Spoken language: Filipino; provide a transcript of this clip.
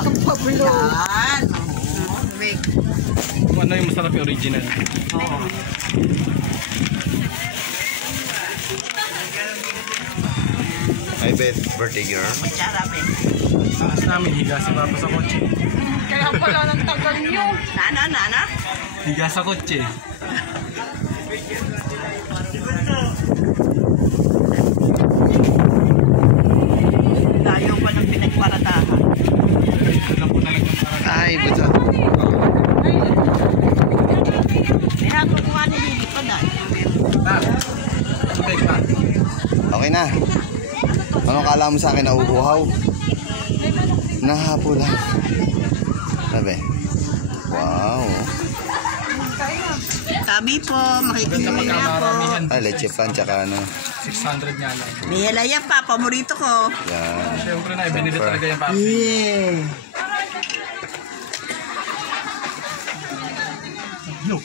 Pablo. Yan. Kung ano yung masarap yung original. Oo. Ay, Beth, birthday girl. Matsara, Ben. Taas namin, higa si Papa sa kotse. Kaya pala ng tagal nyo. Nana? Higa sa kotse. Tayo pa ng pinagparatahan. Alam ko talaga parang Ay, buta. Nihago ko nga nilili pa dahil. okay ka. Okay na. Ano kala mo sa akin, nauuhaw? Nahapo lang. Sabi. Wow. Tabi po, Ganda makikita po. magkamaramihan. Ay, leche plan, tsaka ano. 600 nga lang. May halaya pa, paborito ko. Yan. Siyempre na, ibinili talaga yung Papa. Yeah. No.